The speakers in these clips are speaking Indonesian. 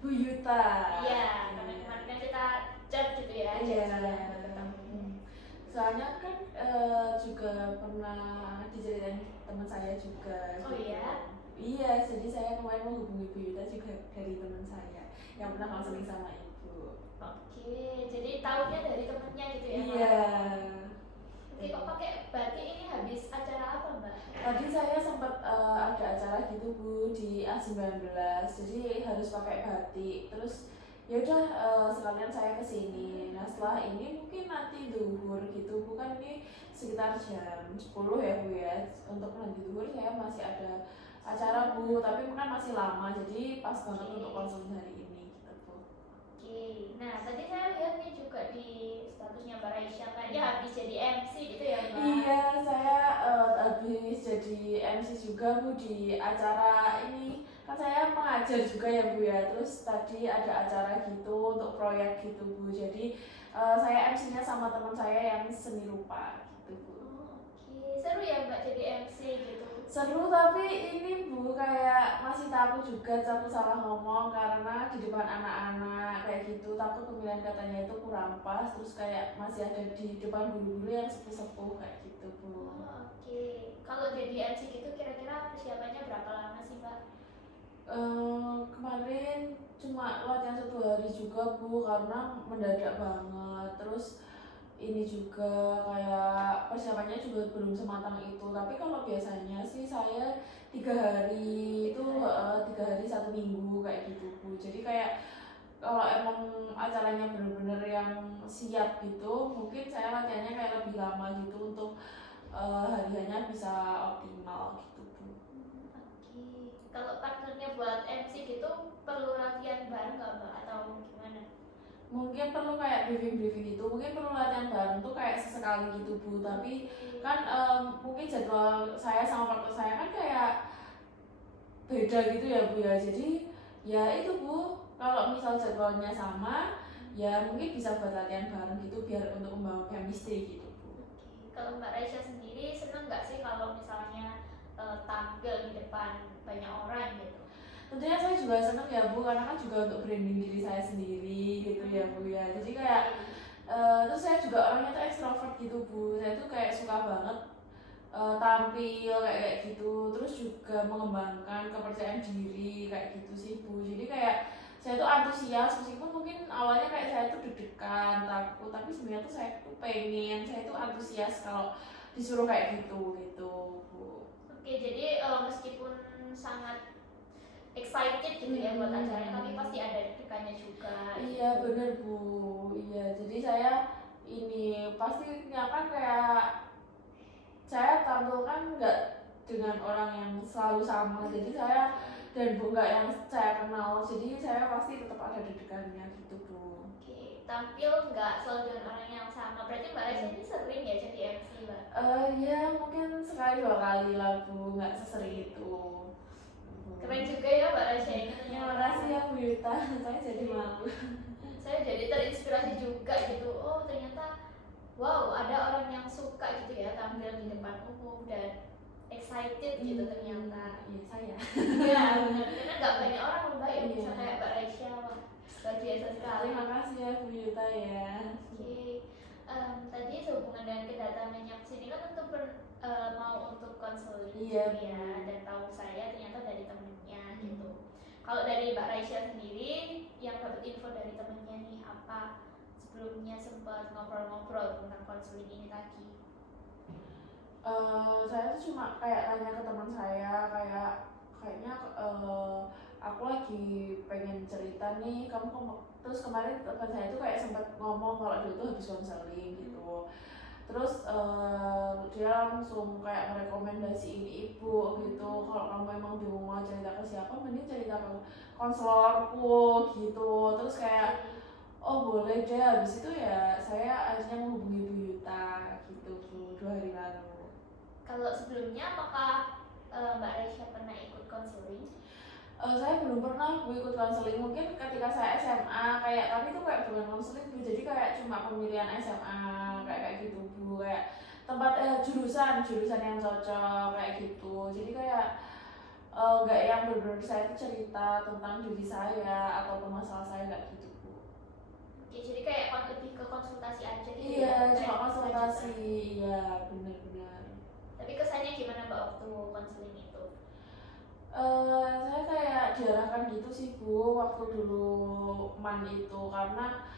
Bu Yuta. Iya, karena kemarin kan kita chat gitu ya, Iya. janjian buat ketemu. Soalnya kan juga pernah diceritain teman saya juga Oh gitu. iya? Iya, jadi saya kemarin menghubungi Bu Yuta juga dari teman saya yang pernah konseling sama ibu. Oke, jadi tahunya dari temennya gitu ya, Mbak? Iya. Oke, kok pakai batik ini habis acara apa, Mbak? Tadi saya sempat ada acara gitu Bu di A19, jadi harus pakai batik. Terus ya udah sekalian saya kesini. Nah setelah ini mungkin nanti duhur gitu, bukan ini sekitar jam 10 ya Bu ya. Untuk nanti duhur saya masih ada acara Bu, tapi kan masih lama, jadi pas banget untuk konsul hari ini gitu Bu. Oke, nah tadi saya lihat nih juga di statusnya Mbak Raisya kayaknya habis jadi MC gitu ya, Mbak? Iya, saya habis jadi MC juga Bu di acara ini. Kan saya mengajar juga ya Bu ya. Terus tadi ada acara gitu untuk proyek gitu Bu. Jadi saya MC-nya sama teman saya yang seni rupa gitu Bu. Oke, seru ya Mbak jadi MC gitu. Seru tapi ini Bu kayak masih takut juga, takut salah ngomong karena di depan anak-anak kayak gitu, takut pemilihan katanya itu kurang pas, terus kayak masih ada di depan guru-guru yang sepuh-sepuh kayak gitu Bu. Oke, kalau jadi MC gitu kira-kira persiapannya berapa lama sih Mbak? Kemarin cuma latihan 1 hari juga Bu karena mendadak banget. Terus ini juga kayak persiapannya juga belum sematang itu. Tapi kalau biasanya sih saya 3 hari itu 3 hari 1 minggu kayak gitu Bu. Jadi kayak kalau emang acaranya bener-bener yang siap gitu, mungkin saya latihannya kayak lebih lama gitu untuk hariannya bisa optimal gitu Bu. Oke, kalau partnernya buat MC gitu perlu latihan bareng nggak Mbak atau gimana? Mungkin perlu kayak briefing gitu, mungkin perlu latihan bareng tuh kayak sesekali gitu Bu. Tapi kan mungkin jadwal saya sama partner saya kan kayak beda gitu ya Bu ya. Jadi ya itu Bu, kalau misal jadwalnya sama ya mungkin bisa buat latihan bareng gitu biar untuk membangun chemistry gitu Bu. Oke, kalau Mbak Raisya sendiri seneng nggak sih kalau misalnya tampil di depan banyak orang gitu? Tentunya saya juga seneng ya Bu, karena kan juga untuk branding diri saya sendiri gitu ya Bu ya. Jadi kayak terus saya juga orangnya tuh ekstrovert gitu Bu. Saya tuh kayak suka banget tampil kayak gitu, terus juga mengembangkan kepercayaan diri kayak gitu sih Bu. Jadi kayak saya tuh antusias meskipun mungkin awalnya kayak saya tuh deg-degan takut, tapi sebenarnya tuh saya tuh pengen, saya tuh antusias kalau disuruh kayak gitu gitu Bu. Oke, jadi meskipun sangat excited gitu ya buat acaranya, tapi pasti ada deg-degannya juga. Iya Gitu. bener Bu. Iya, jadi saya ini pastinya kan kayak saya tampil kan nggak dengan orang yang selalu sama, jadi saya dan Bu nggak yang saya kenal, jadi saya pasti tetap ada deg-degannya gitu Bu. Oke, tampil nggak selalu dengan orang yang sama. Berarti Mbak Raisya ini sering ya jadi MC, Mbak? Ya mungkin sekali 2 kali lah Bu, nggak sesering itu. Keren juga ya Mbak Raisya ini Terima ternyata. kasih ya Bu Yuta, saya jadi malu. Saya jadi terinspirasi juga gitu. Oh ternyata, wow ada orang yang suka gitu ya tampil di depan umum dan excited gitu ternyata. Iya saya. Iya benar, karena nggak banyak orang Mbak yang bisa Iya. kayak Mbak Raisya. Wah, luar biasa sekali. Terima kasih ya Bu Yuta ya. Oke, tadi sehubungan dengan kedatangannya ke sini kan untuk mau untuk konseling Iya, gitu ya, Bu. dan tahu saya ternyata dari temennya gitu. Kalau dari Mbak Raisya sendiri yang dapat info dari temennya nih apa sebelumnya sempat ngobrol-ngobrol tentang konseling ini tadi? Saya tuh cuma kayak tanya ke teman saya kayak kayaknya aku lagi pengen cerita nih terus kemarin teman saya tuh kayak sempat ngomong kalau dia tuh habis konseling gitu. Terus dia langsung kayak merekomendasiin ibu gitu, kalau kamu emang bingung mau cerita ke siapa mending cerita ke konselorku gitu. Terus kayak oh boleh deh, habis itu ya saya akhirnya menghubungi Bu Yuta gitu Bu 2 hari lalu. Kalau sebelumnya apakah Mbak Raisya pernah ikut konseling? Saya belum pernah Bu ikut konseling, mungkin ketika saya SMA kayak, tapi itu kayak bukan konseling Bu, jadi kayak cuma pemilihan SMA kayak gitu Bu, kayak tempat jurusan yang cocok kayak gitu. Jadi kayak nggak yang benar-benar saya tuh cerita tentang diri saya atau masalah saya, nggak gitu Bu. Oke, jadi kayak lebih ke konsultasi aja gitu Iya, ya? cuma Kayak konsultasi, lanjutan. iya benar-benar. Tapi kesannya gimana Mbak waktu konseling itu? Saya kayak diarahkan gitu sih Bu waktu dulu MAN itu, karena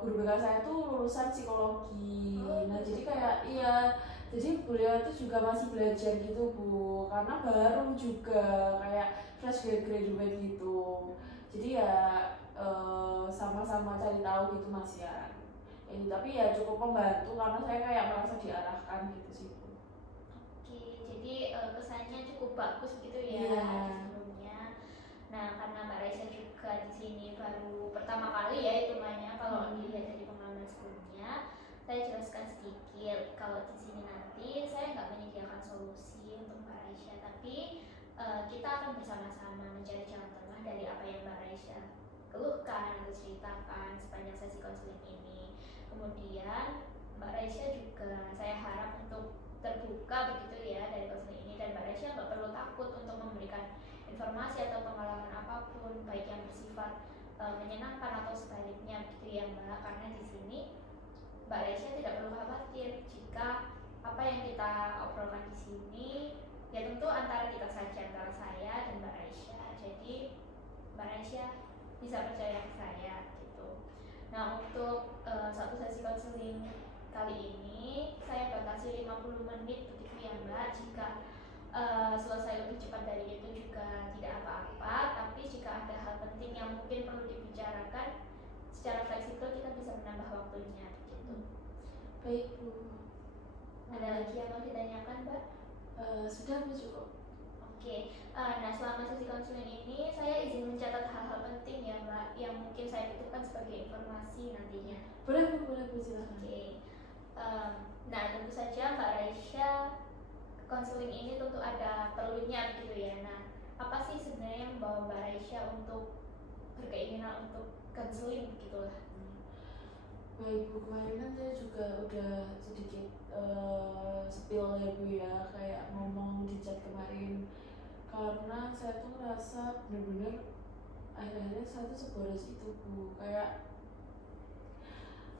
guru BK saya tuh lulusan psikologi. Nah jadi kayak iya, jadi beliau tuh juga masih belajar gitu Bu, karena baru juga kayak fresh graduate gitu. Jadi ya sama-sama cari tahu gitu Mas ya. Tapi ya cukup membantu karena saya kayak merasa diarahkan gitu sih Bu. Oke, jadi kesannya cukup bagus gitu ya Iya. sebelumnya. Nah, karena Mbak Raisa juga di sini baru pertama kali ya hitungannya kalau dilihat dari pengalaman sebelumnya, saya jelaskan sedikit kalau di sini nanti saya nggak menyediakan solusi untuk Mbak Raisa, tapi kita akan bersama-sama mencari jalan tengah dari apa yang Mbak Raisa keluhkan atau ceritakan sepanjang sesi konseling ini. Kemudian Mbak Raisa juga saya harap untuk terbuka begitu ya dari konseling ini, dan Mbak Raisa nggak perlu takut untuk memberikan informasi atau pengalaman apapun baik yang bersifat menyenangkan atau sebaliknya begitu ya Mbak, karena di sini Mbak Raisa tidak perlu khawatir jika apa yang kita obrolkan di sini ya tentu antara kita saja, antara saya dan Mbak Raisa. Jadi Mbak Raisa bisa percaya ke saya gitu. Nah, untuk satu sesi konseling kali ini saya batasi 50 menit begitu ya Mbak. Jika selesai lebih cepat dari itu juga tidak apa-apa, tapi jika ada hal penting yang mungkin perlu dibicarakan secara fleksibel kita bisa menambah waktunya begitu. Baik Bu. Ada lagi yang mau ditanyakan Mbak? Sudah Bu, cukup. Oke, nah selama sesi konseling ini saya izin mencatat hal-hal penting ya Mbak yang mungkin saya butuhkan sebagai informasi nantinya. Boleh Bu, silakan. Oke, nah tentu saja Mbak Raisya konseling ini tentu ada perlunya gitu ya. Nah, apa sih sebenarnya yang membawa Mbak Raisya untuk berkeinginan untuk konseling gitulah? Baik Bu, kemarin kan saya juga udah sedikit spill ya Bu ya, kayak ngomong di chat kemarin, karena saya tuh ngerasa bener-bener akhir-akhirnya saya tuh seboros itu Bu. Kayak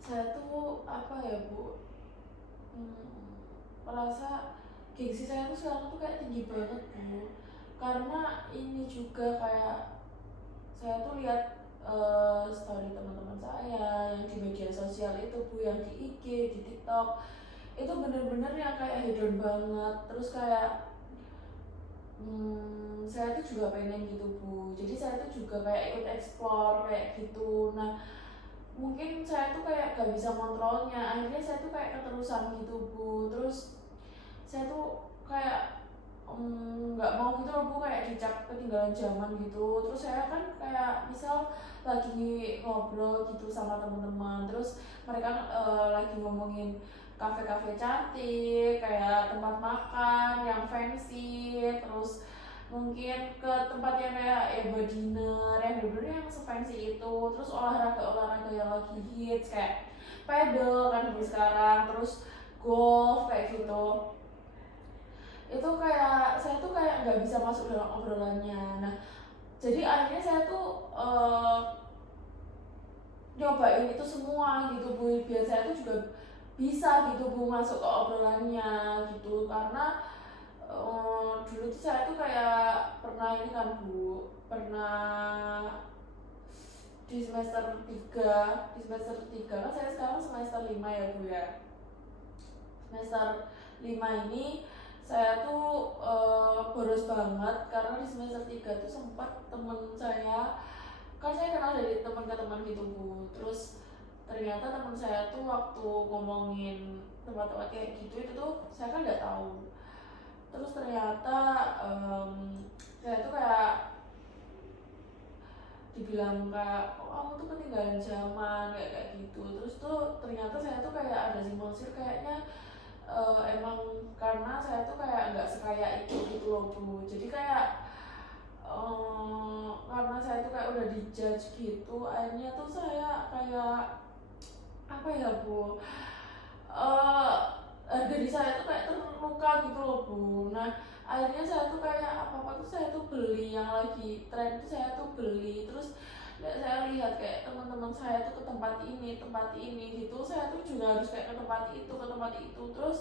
saya tuh apa ya Bu, merasa gengsi saya tuh sekarang tuh kayak tinggi banget Bu, karena ini juga kayak saya tuh lihat story teman-teman saya yang di media sosial itu Bu, yang di IG, di TikTok, itu bener-bener yang kayak hedon banget. Terus kayak saya tuh juga pengen gitu Bu, jadi saya tuh juga kayak ikut explore kayak gitu. Nah mungkin saya tuh kayak gak bisa kontrolnya, akhirnya saya tuh kayak keterusan gitu Bu. Terus saya tuh kayak nggak mau gitu loh Bu, kayak dicap ketinggalan zaman gitu. Terus saya kan kayak misal lagi ngobrol gitu sama teman-teman, terus mereka lagi ngomongin kafe-kafe cantik, kayak tempat makan yang fancy, terus mungkin ke tempat yang kayak Eba Dinner yang bener-bener yang se-fancy itu, terus olahraga yang lagi hits kayak pedal kan di sekarang, terus golf kayak gitu. Itu kayak saya tuh kayak nggak bisa masuk dalam obrolannya. Nah jadi akhirnya saya tuh nyobain itu semua gitu Bu, biar saya tuh juga bisa gitu Bu masuk ke obrolannya gitu. Karena dulu tuh saya tuh kayak pernah ini kan Bu, pernah di semester 3 kan saya sekarang semester 5 ya Bu ya. Semester 5 ini saya tuh boros banget, karena di semester 3 tuh sempat temen saya, kan saya kenal dari teman ke teman gitu Bu. Terus ternyata teman saya tuh waktu ngomongin tempat-tempat kayak gitu itu tuh saya kan nggak tahu. Terus ternyata saya tuh kayak dibilang kayak kamu tuh ketinggalan zaman kayak gitu. Terus tuh ternyata saya tuh kayak ada simpulsir kayaknya emang karena saya tuh kayak nggak sekaya itu gitu loh Bu. Jadi kayak karena saya tuh kayak udah dijudge gitu, akhirnya tuh saya kayak apa ya Bu, harga diri saya tuh kayak terluka gitu loh Bu. Nah akhirnya saya tuh kayak apa-apa tuh saya tuh beli, yang lagi tren tuh saya tuh beli. Terus saya lihat kayak teman-teman saya tuh ke tempat ini gitu, saya tuh juga harus kayak ke tempat itu. Terus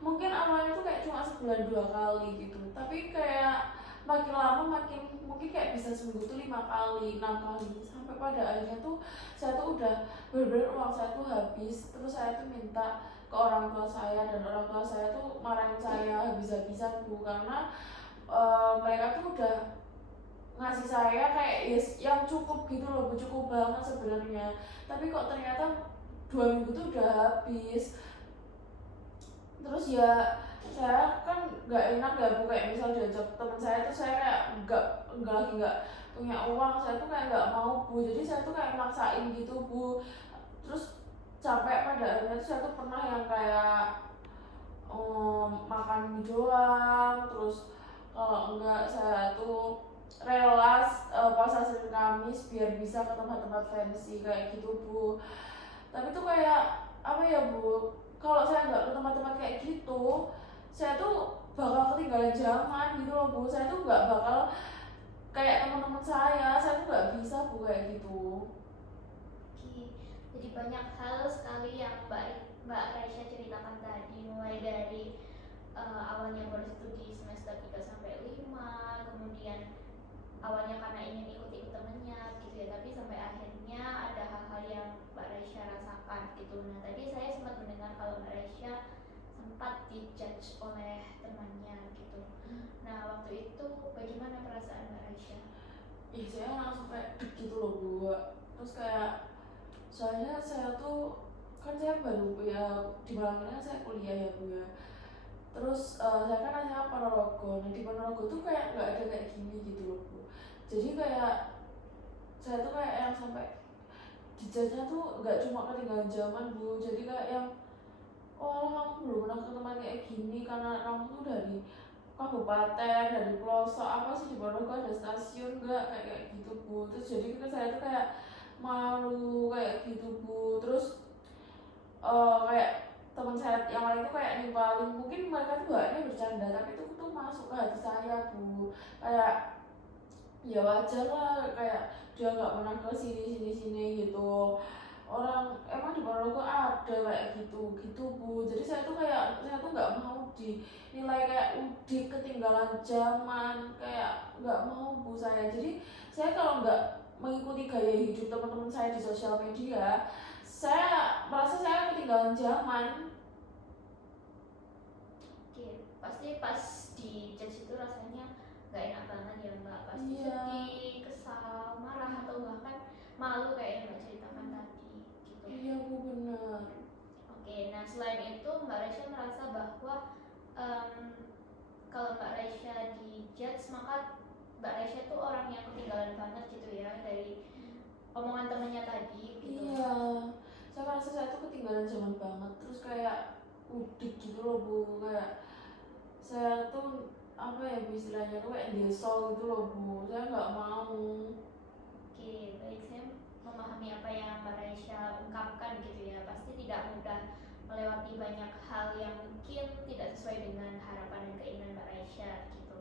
mungkin awalnya tuh kayak cuma sebulan 2 kali gitu, tapi kayak makin lama makin mungkin kayak bisa seminggu tuh 5 kali 6 kali, sampai pada akhirnya tuh saya tuh udah bener-bener uang saya tuh habis. Terus saya tuh minta ke orang tua saya, dan orang tua saya tuh marahin saya habis-habisan Bu, karena mereka tuh udah ngasih saya kayak yes, yang cukup gitu loh Bu, cukup banget sebenarnya, tapi kok ternyata 2 minggu tuh udah habis. Terus ya saya kan nggak enak ya Bu, kayak misal diajak teman saya tuh saya kayak nggak lagi nggak punya uang, saya tuh kayak nggak mau Bu, jadi saya tuh kayak maksain gitu Bu. Terus capek pada akhirnya tuh saya tuh pernah yang kayak makan mie doang. Terus kalau enggak saya tuh rela puasa Senin Kamis biar bisa ke tempat-tempat fancy kayak gitu Bu. Tapi tuh kayak apa ya Bu, kalau saya nggak ke tempat-tempat kayak gitu, saya tuh bakal ketinggalan zaman gitu loh Bu. Saya tuh nggak bakal kayak teman-teman saya tuh nggak bisa Bu kayak gitu. Oke, jadi banyak hal sekali yang Mbak Raisya ceritakan tadi, mulai dari awalnya baru studi semester 3 sampai 5, kemudian awalnya karena ingin ikut-ikut temennya gitu ya, tapi sampai akhirnya ada hal-hal yang Mbak Raisya rasakan gitu. Nah tadi saya sempat mendengar kalau Mbak Raisya sempat dijudge oleh temannya gitu. Nah waktu itu bagaimana perasaan Mbak Raisya? Ih, saya langsung kayak deg gitu loh Bu. Terus kayak soalnya saya tuh kan saya baru ya di Malang ini kan saya kuliah ya Bu ya. Terus saya kan aslinya Ponorogo. Nah di Ponorogo tuh kayak nggak ada kayak gini gitu loh Bu. Jadi kayak saya tuh kayak yang sampai dijajah tuh nggak cuma ketinggalan zaman Bu. Jadi kayak yang oh kamu belum pernah ke tempat kayak gini karena kamu tuh dari kabupaten, dari pelosok, apa sih di Ponorogo ada stasiun nggak kayak gitu Bu. Terus jadi kita saya tuh kayak malu kayak gitu Bu. Terus kayak teman saya yang lain tuh kayak nimpalin, mungkin mereka tuh gaknya bercanda, tapi itu tuh masuk ke hati saya Bu. Kayak ya wajar lah, kayak dia nggak pernah ke sini gitu. Orang emang di Ponorogo ada kayak gitu gitu Bu. Jadi saya tuh nggak mau dinilai kayak udik ketinggalan zaman, kayak nggak mau Bu saya. Jadi saya kalau nggak mengikuti gaya hidup teman-teman saya di sosial media, saya merasa saya ketinggalan zaman. Oke, pasti pas di judge itu rasanya nggak enak banget ya Mbak, pasti Iya. sedih, kesal, marah, atau bahkan malu kayak yang Mbak ceritakan tadi gitu. Iya Bu, benar. Oke, nah selain itu Mbak Raisya merasa bahwa kalau Mbak Raisya di judge, maka Mbak Raisya tuh orang yang ketinggalan banget gitu ya dari omongan temennya tadi gitu. Iya, saya merasa saya tuh ketinggalan zaman banget. Terus kayak udik gitu loh Bu, kayak saya tuh apa ya Bu istilahnya tuh kayak desol gitu loh Bu. Saya nggak mau. Oke, baik, saya memahami apa yang Mbak Raisya ungkapkan gitu ya. Pasti tidak mudah melewati banyak hal yang mungkin tidak sesuai dengan harapan dan keinginan Mbak Raisya gitu.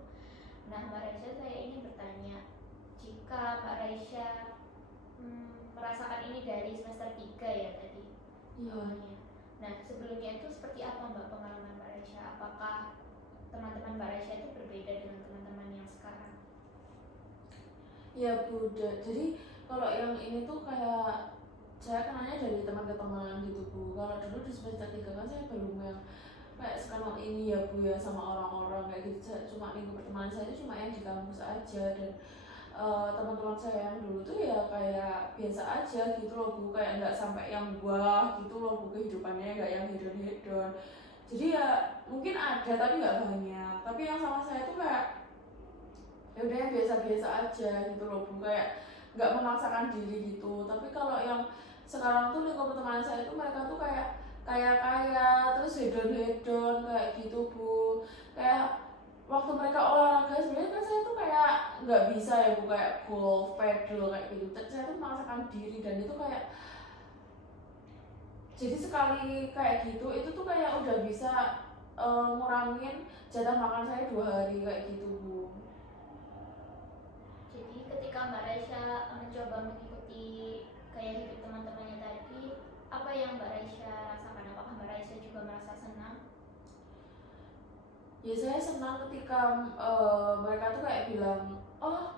Nah Mbak Raisya, saya ingin bertanya, jika Mbak Raisya merasakan ini dari semester 3 ya tadi awalnya. Nah sebelumnya itu seperti apa Mbak pengalaman Mbak Raisya? Apakah teman-teman Mbak Raisya itu berbeda dengan teman-teman yang sekarang? Ya Bu, jadi kalau yang ini tuh kayak saya kenalnya dari teman ke teman gitu Bu. Kalau dulu di semester 3 kan saya belum yang kayak sekarang ini ya Bu ya, sama orang-orang kayak gitu. Saya cuma lingkup pertemanan saya itu cuma yang di kampus aja. Dan teman-teman saya yang dulu tuh ya kayak biasa aja gitu loh Bu, kayak nggak sampai yang wah gitu loh Bu kehidupannya, nggak yang hedon-hedon. Jadi ya mungkin ada tapi nggak banyak. Tapi yang sama saya tuh kayak ya udah yang biasa-biasa aja gitu loh Bu, kayak nggak memaksakan diri gitu. Tapi kalau yang sekarang tuh lingkup pertemanan saya tuh mereka tuh kayak kaya terus hedon-hedon kayak gitu Bu. Kayak waktu mereka olahraga sebenarnya kan saya tuh kayak nggak bisa ya Bu, kayak golf, pedal kayak gitu. Saya tuh memaksakan diri, dan itu kayak jadi sekali kayak gitu itu tuh kayak udah bisa ngurangin jatah makan saya 2 hari kayak gitu Bu. Jadi ketika Mbak Raisya mencoba mengikuti gaya hidup teman-temannya tadi, apa yang Mbak Raisya rasakan? Apakah Mbak Raisya juga merasa senang? Ya saya senang ketika mereka tuh kayak bilang, oh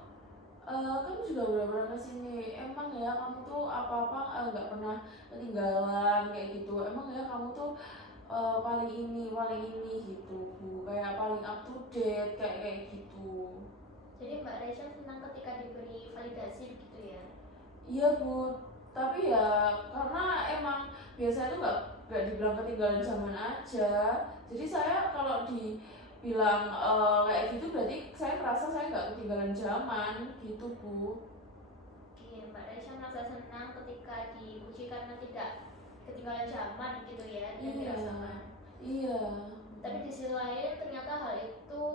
kamu juga udah pernah kesini, emang ya kamu tuh apa-apa nggak pernah ketinggalan kayak gitu, emang ya kamu tuh paling ini gitu Bu, kayak paling up to date kayak gitu. Jadi Mbak Raisya senang ketika diberi validasi begitu ya? Iya Bu, tapi ya karena emang biasanya tuh nggak dibilang ketinggalan zaman aja, jadi saya kalau dibilang kayak gitu berarti saya merasa saya nggak ketinggalan zaman gitu Bu. Oke, Mbak Raisya merasa senang ketika dipuji karena tidak ketinggalan zaman gitu ya, dan Iya, dirasakan. iya. Tapi di sisi lain ternyata hal itu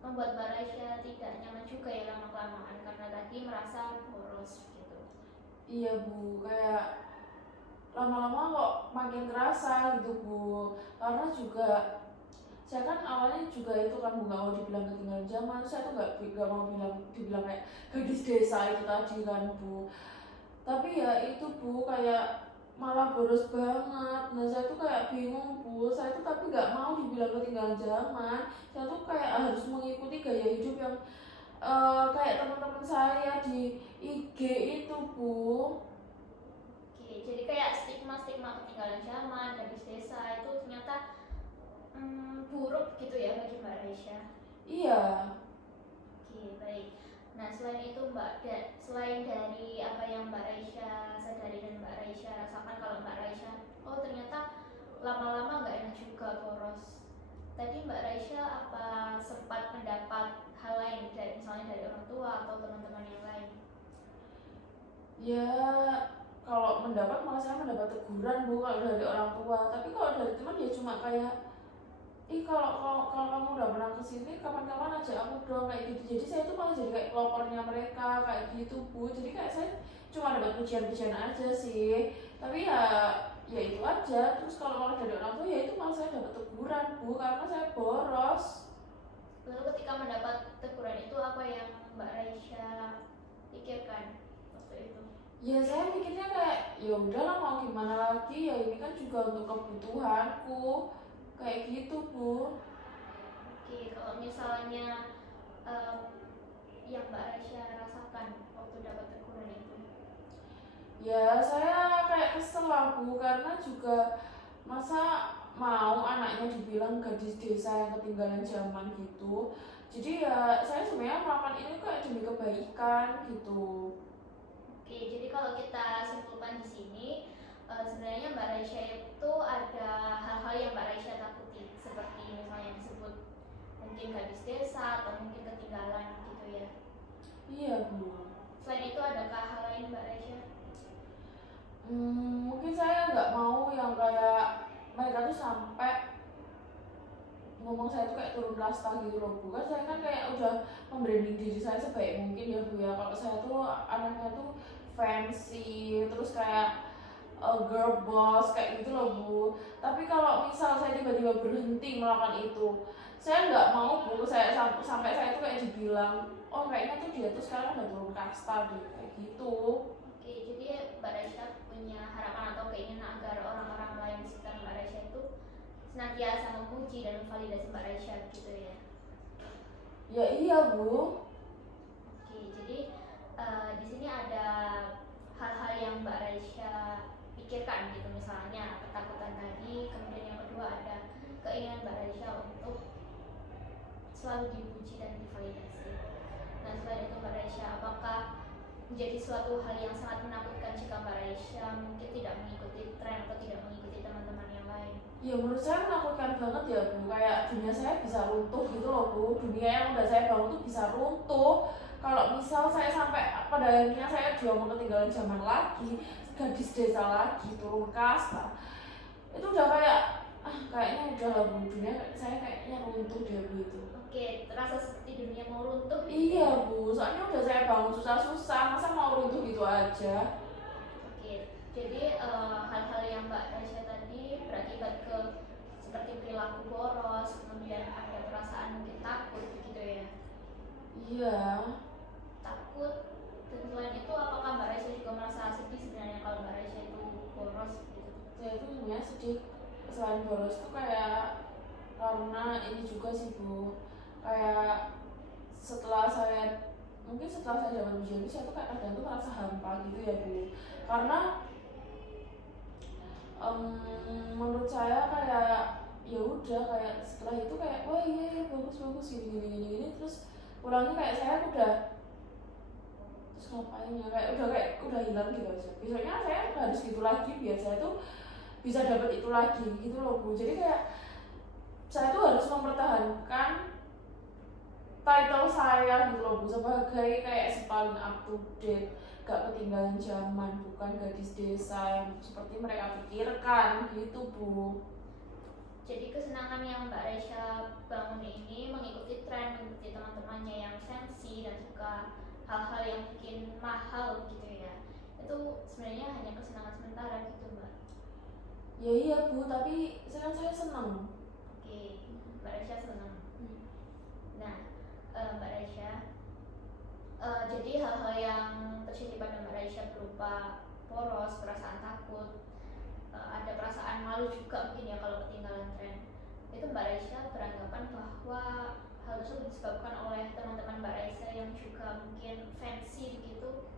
membuat Mbak Raisya tidak nyaman juga ya lama-kelamaan karena tadi merasa boros gitu. Iya Bu, kayak lama-lama kok makin terasa gitu Bu, karena juga saya kan awalnya juga itu kan Bu, nggak mau dibilang ketinggalan zaman, saya tuh nggak mau dibilang kayak gadis desa itu tadi kan Bu, tapi ya itu Bu kayak malah boros banget. Nah saya tuh kayak bingung Bu, saya tuh tapi nggak mau dibilang ketinggalan zaman, saya tuh kayak harus mengikuti gaya hidup yang kayak teman-teman saya di IG itu Bu. Oke, jadi kayak stigma-stigma ketinggalan zaman, gadis desa itu ternyata buruk gitu ya bagi Mbak Raisya. Iya. Oke, baik. Nah, selain itu selain dari apa yang Mbak Raisya sadari dan Mbak Raisya rasakan, kalau Mbak Raisya, oh ternyata lama-lama nggak enak juga boros. Tadi Mbak Raisya apa sempat mendapat hal lain dari misalnya dari orang tua atau teman-teman yang lain? Ya kalau mendapat malah saya mendapat teguran Bu kalau dari orang tua, tapi kalau dari teman ya cuma kayak kalau kamu udah pernah kesini kapan-kapan aja aku dong kayak gitu, jadi saya tuh malah jadi kayak pelopornya mereka kayak gitu Bu, jadi kayak saya cuma dapat pujian-pujian aja sih, tapi ya itu aja. Terus kalau dari orang tua ya itu malah saya dapat teguran Bu karena saya boros. Lalu ketika mendapat teguran itu apa yang Mbak Raisya pikirkan waktu itu? Ya saya mikirnya kayak ya udahlah mau gimana lagi, ya ini kan juga untuk kebutuhanku kayak gitu Bu. Oke, kalau misalnya em, yang Mbak Raisya rasakan waktu dapat teguran itu? Ya saya kayak kesel lah Bu, karena juga masa mau anaknya dibilang gadis desa yang ketinggalan zaman gitu. Jadi ya saya sebenarnya melakukan ini kayak demi kebaikan gitu. Oke, jadi kalau kita simpulkan di sini, sebenarnya Mbak Raisya itu ada hal-hal yang Mbak Raisya takuti, seperti misalnya disebut mungkin gadis desa atau mungkin ketinggalan gitu ya. Iya Bu. Selain itu adakah hal lain Mbak Raisya? Mungkin saya nggak mau yang kayak mereka tuh sampai ngomong saya tuh kayak turun kasta gitu loh Bu, kan saya kan kayak udah membranding diri saya sebaik mungkin ya Bu ya, kalau saya tuh anaknya tuh fancy terus kayak girl boss kayak gitu loh Bu. Tapi kalau misal saya tiba-tiba berhenti melakukan itu, saya nggak mau Bu saya sampai saya tuh kayak dibilang oh kayaknya tuh dia tuh sekarang udah turun kasta deh kayak gitu. Oke, jadi Mbak Raisya punya harapan atau keinginan agar orang-orang lain di sekitar Mbak Raisya itu senantiasa memuji dan memvalidasi Mbak Raisya gitu ya. Ya iya Bu. Oke, jadi di sini ada hal-hal yang Mbak Raisya pikirkan gitu, misalnya ketakutan tadi, kemudian yang kedua ada keinginan Mbak Raisya untuk selalu dipuji dan divalidasi. Nah, selain itu Mbak Raisya, apakah menjadi suatu hal yang sangat menakutkan jika Mbak Raisya mungkin tidak mengikuti tren atau tidak mengikuti teman-teman yang lain? Ya menurut saya menakutkan banget ya Bu, kayak dunia saya bisa runtuh gitu loh Bu, dunia yang udah saya bangun tuh bisa runtuh kalau misal saya sampai pada akhirnya saya diomong ketinggalan zaman lagi, gadis desa lagi, turun kasta. Itu udah kayak kayaknya udah lah Bu, dunia saya kayaknya runtuh deh Bu itu. Oke, terasa seperti dunia mau runtuh. Iya Bu, soalnya udah saya bangun susah-susah, masa mau runtuh gitu aja. Oke, jadi hal-hal yang Mbak Raisya tadi berakibat ke seperti perilaku boros, kemudian ada perasaan mungkin takut gitu ya. Iya. Takut. Dan selain itu apakah Mbak Raisa juga merasa sedih sebenarnya kalau Mbak Raisa itu boros gitu? Saya itu sebenarnya sedih selain boros tuh kayak karena ini juga sih Bu, kayak setelah saya mungkin setelah saya dapat ujian itu saya tuh kayak kadang tuh merasa hampa gitu ya Bu, karena menurut saya kayak ya udah kayak setelah itu kayak wah iya ya bagus bagus gini gini gini gini, terus pulangnya kayak saya udah terus ngapain ya, kayak udah hilang gitu aja, besoknya saya harus gitu lagi biar saya tuh bisa dapat itu lagi gitu loh Bu. Jadi kayak saya tuh harus mempertahankan title saya gitu loh Bu, sebagai kayak si paling up to date, gak ketinggalan zaman, bukan gadis desa yang seperti mereka pikirkan gitu Bu. Jadi kesenangan yang Mbak Raisa bangun ini mengikuti tren, mengikuti teman-temannya yang sensi dan suka hal-hal yang bikin mahal gitu ya. Itu sebenarnya hanya kesenangan sementara gitu Mbak. Ya iya Bu, tapi saya senang. Oke, Mbak Raisa senang. Nah, Mbak Raisa, jadi hal-hal yang terjadi pada Mbak Raisa berupa poros, perasaan takut, ada perasaan malu juga mungkin ya kalau ketinggalan tren. Itu Mbak Raisa beranggapan bahwa hal tersebut disebabkan oleh teman-teman Mbak Raisa yang juga mungkin fancy begitu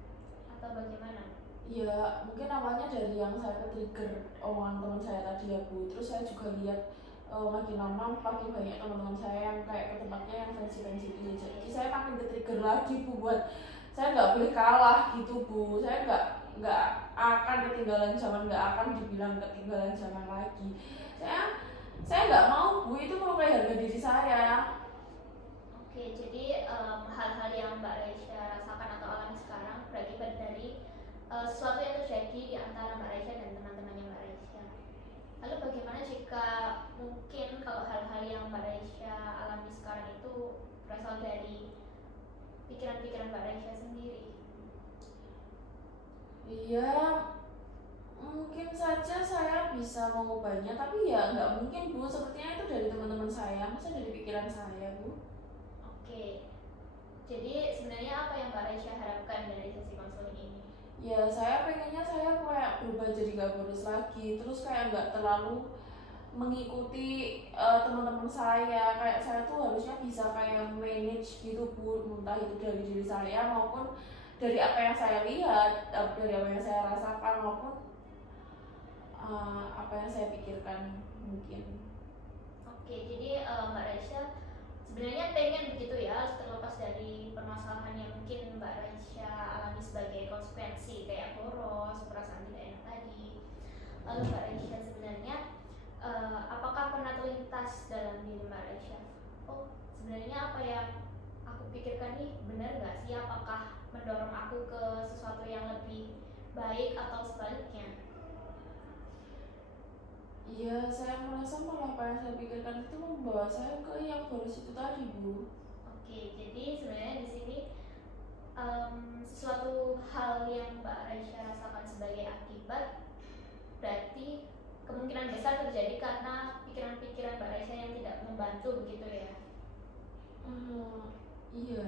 atau bagaimana? Ya mungkin awalnya dari yang saya ke-trigger omongan teman saya tadi ya Bu. Terus saya juga lihat makin lama makin banyak teman-teman saya yang kayak ke tempatnya yang fancy-fancy gitu. Jadi saya makin ke-trigger lagi Bu, buat saya nggak boleh kalah gitu Bu. Saya nggak akan ketinggalan zaman, nggak akan dibilang ketinggalan zaman lagi. Saya nggak mau Bu, itu melukai harga diri saya. Oke, jadi hal-hal yang Mbak Raisa rasakan atau alami sekarang berakibat dari sesuatu yang terjadi di antara Mbak Raisa dan teman-temannya Mbak Raisa. Lalu bagaimana jika mungkin kalau hal-hal yang Mbak Raisa alami sekarang itu berasal dari pikiran-pikiran Mbak Raisa sendiri? Iya, mungkin saja saya bisa mengubahnya, tapi ya nggak mungkin Bu. Sepertinya itu dari teman-teman saya, masa dari pikiran saya Bu. Oke, jadi sebenarnya apa yang Mbak Raisa harapkan dari sesi konseling ini? Ya saya pengennya saya kayak berubah jadi nggak boros lagi, terus kayak nggak terlalu mengikuti teman-teman saya. Kayak saya tuh harusnya bisa kayak manage gitu Bu, entah itu dari diri saya maupun dari apa yang saya lihat, dari apa yang saya rasakan maupun apa yang saya pikirkan mungkin. Oke, jadi Mbak Raisa sebenarnya pengen begitu ya, terlepas dari permasalahan yang mungkin Mbak Raisa alami sebagai konsekuensi kayak boros, perasaan tidak enak tadi. Lalu Mbak Raisa sebenarnya apakah pernah terlintas dalam diri Mbak Raisa? Oh, sebenarnya apa yang aku pikirkan nih benar nggak sih? Apakah mendorong aku ke sesuatu yang lebih baik atau sebaliknya? Iya, saya merasa malah apa yang saya pikirkan itu membawa saya ke yang boros itu tadi Bu. Oke, jadi sebenarnya di sini sesuatu hal yang Mbak Raisa rasakan sebagai akibat berarti kemungkinan besar terjadi karena pikiran-pikiran Mbak Raisa yang tidak membantu begitu ya. Iya.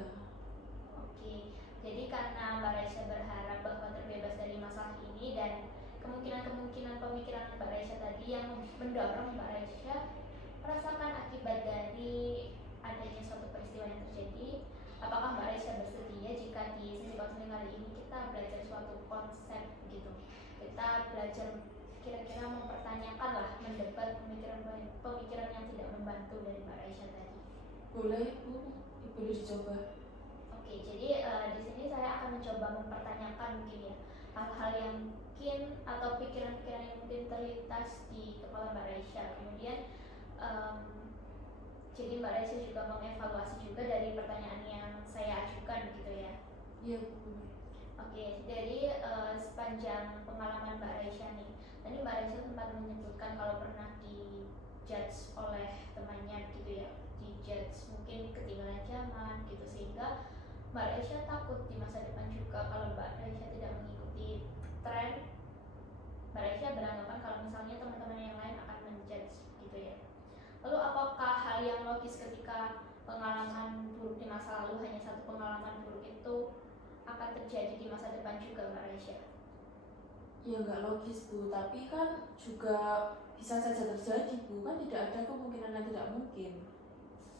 Oke, jadi karena Mbak Raisa berharap bahwa terbebas dari masalah ini dan kemungkinan-kemungkinan pemikiran Mbak Raisa tadi yang mendorong Mbak Raisa merasakan akibat dari adanya suatu peristiwa yang terjadi, apakah Mbak Raisa bersedia jika di sesi konseling kali ini kita belajar suatu konsep gitu, kita belajar kira-kira mempertanyakan lah, mendebat pemikiran yang tidak membantu dari Mbak Raisa tadi. Boleh Bu, boleh dicoba. Oke, jadi di sini saya akan mencoba mempertanyakan mungkin ya hal-hal yang mungkin atau pikiran-pikiran yang mungkin terlintas di kepala Mbak Raisa. Kemudian jadi Mbak Raisa juga mengevaluasi juga dari pertanyaan yang saya ajukan gitu ya. Iya Bu. Oke, dari sepanjang pengalaman Mbak Raisa nih, tadi Mbak Raisa sempat menyebutkan kalau pernah dijudge oleh temannya gitu ya, dijudge mungkin ketinggalan zaman gitu, sehingga Mbak Raisa takut di masa depan juga kalau Mbak Raisa tidak mengikuti tren. Mbak Raisa beranggapan kalau misalnya teman-teman yang lain akan menjudge gitu ya. Lalu apakah hal yang logis ketika pengalaman buruk di masa lalu hanya satu pengalaman buruk itu akan terjadi di masa depan juga, Mbak Raisya? Ya nggak logis Bu, tapi kan juga bisa saja terjadi Bu, kan tidak ada kemungkinan yang tidak mungkin.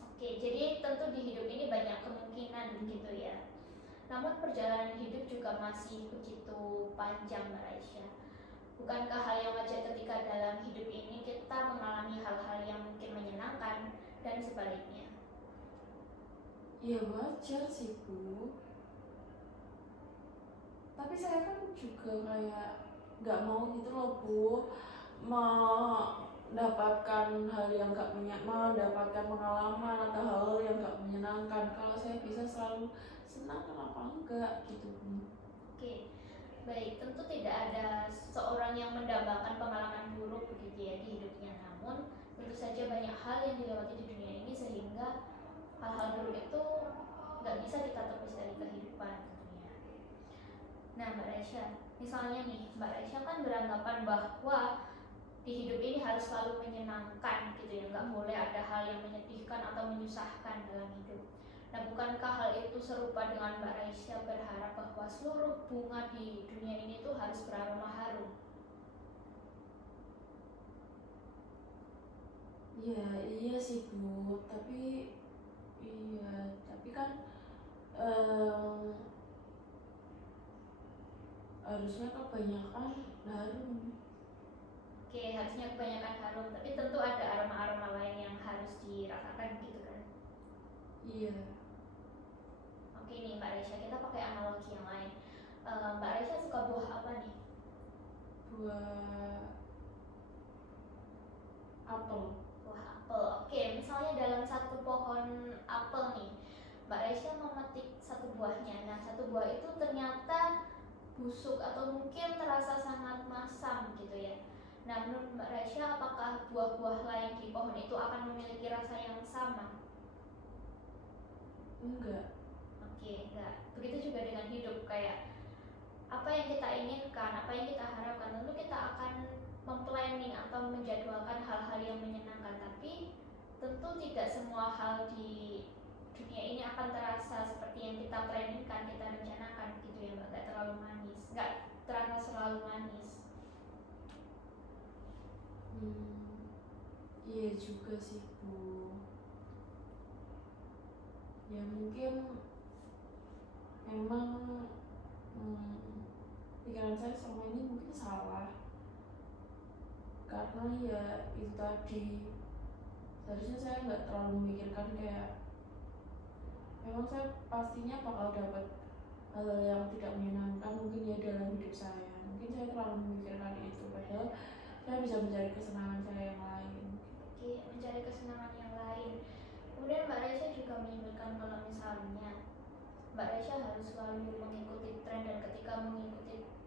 Oke, jadi tentu di hidup ini banyak kemungkinan begitu ya. Namun perjalanan hidup juga masih begitu panjang, Mbak Raisya. Bukankah hal yang wajar ketika dalam hidup ini kita mengalami hal-hal yang mungkin menyenangkan dan sebaliknya? Ya wajar sih Bu, tapi saya kan juga kayak nggak mau gitu loh Bu, mendapatkan hal yang nggak mendapatkan pengalaman atau hal yang nggak menyenangkan. Kalau saya bisa selalu senang, kenapa enggak gitu Bu. Oke, baik, tentu tidak ada seorang yang mendambakan pengalaman buruk begitu ya di hidupnya. Namun tentu saja banyak hal yang dilewati di dunia ini sehingga hal-hal buruk itu nggak bisa kita tepis dari kehidupan tentunya. Nah, Mbak Raisya, misalnya nih, Mbak Raisya kan beranggapan bahwa di hidup ini harus selalu menyenangkan gitu ya, nggak boleh ada hal yang menyedihkan atau menyusahkan dalam hidup. Nah, bukankah hal itu serupa dengan Mbak Raisya berharap bahwa seluruh bunga di dunia ini tuh harus beraroma harum? Ya iya sih Bu, tapi kan harusnya kebanyakan harum. Oke, harusnya kebanyakan harum, tapi tentu ada aroma-aroma lain yang harus dirasakan gitu kan. Iya. Oke nih Mbak Raisya, kita pakai analogi yang lain. Mbak Raisya suka buah apa nih? Buah apel. Buah apel. Oke, misalnya dalam satu pohon apel nih, Mbak Raisya memetik satu buahnya. Nah, satu buah itu ternyata busuk atau mungkin terasa sangat masam gitu ya. Nah, menurut Mbak Raisya, apakah buah-buah lain di pohon itu akan memiliki rasa yang sama? Enggak. Oke, enggak. Begitu juga dengan hidup, kayak apa yang kita inginkan, apa yang kita harapkan, tentu kita akan memplanning atau menjadwalkan hal-hal yang menyenangkan, tapi tentu tidak semua hal di dunia ini akan terasa seperti yang kita planningkan, kita rencanakan gitu ya Mbak, nggak terlalu manis, nggak terasa selalu manis. Iya juga sih Bu. Ya mungkin memang pikiran saya selama ini mungkin salah, karena ya itu tadi, seharusnya saya nggak terlalu memikirkan kayak memang saya pastinya bakal dapat hal yang tidak menyenangkan mungkin ya dalam hidup saya. Mungkin saya terlalu memikirkan itu, padahal saya bisa mencari kesenangan saya yang lain. Oke, mencari kesenangan yang lain. Kemudian Mbak Raisya juga menyebutkan kalau misalnya Mbak Raisya harus selalu mengikuti tren, dan ketika